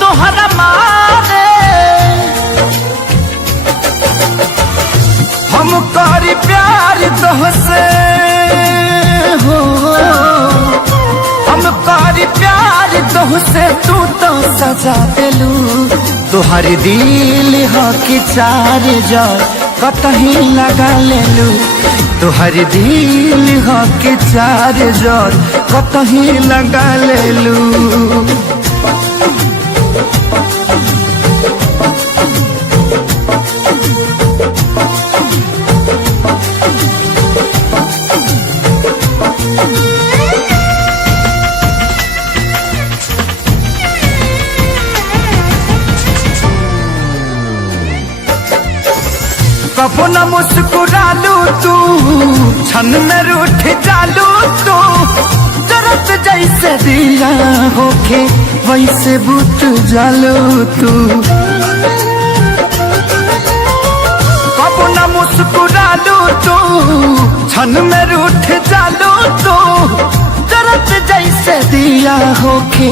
तोहरा मारे हम करी प्यार तोहसे हो, हम करी प्यार तोहसे तू तो सजा देलू। तोहर दिल हो कि चार जर कतही लगा लेलू। तोहर दिल हो कि चार जर कतही लगा लेलू। कबो न मुस्कुरालू तू, क्षण में रूठ जालू तू। जरत जैसे दिया होके वैसे बुझ जालू तू। कबो न मुस्कुरालू तू, क्षण में रूठ जालू तू। जरत जैसे दिया होके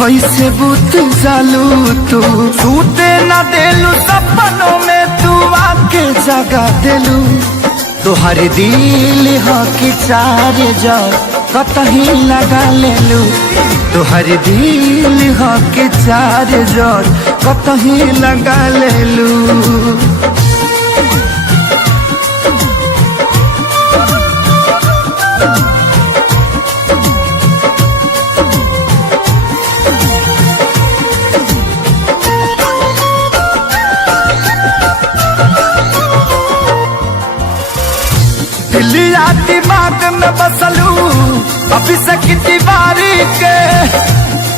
वैसे बुझ जालू तू। सूते न देलू सपनों में तू आके जगा देलू। तोहर दिल हो कि चार जर कतही लगा लेलू। तोहर दिल हो कि चार जर कतही लगा लेलू। दिलिया दिमाग में बसलू अभी से की दीवारी के।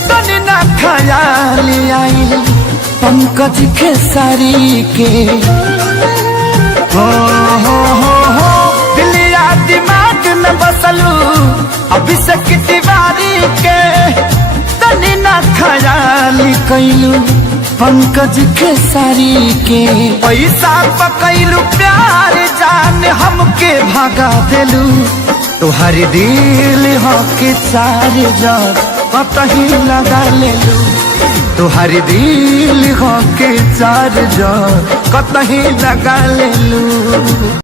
तनी ना ख्याल आई पंकज खेसारी के। हो दिलिया दिमाग में बसलू अभी से की दीवारी के। तनी ना ख्याल कैलू पंकज खेसारी के। पैसा पकैलू प्यार जान हमके भागा देलू। तोहर दिल हो कि चार जर कतही लगा लेलू। तोहर दिल हो कि चार जर कतही लगा लेलू।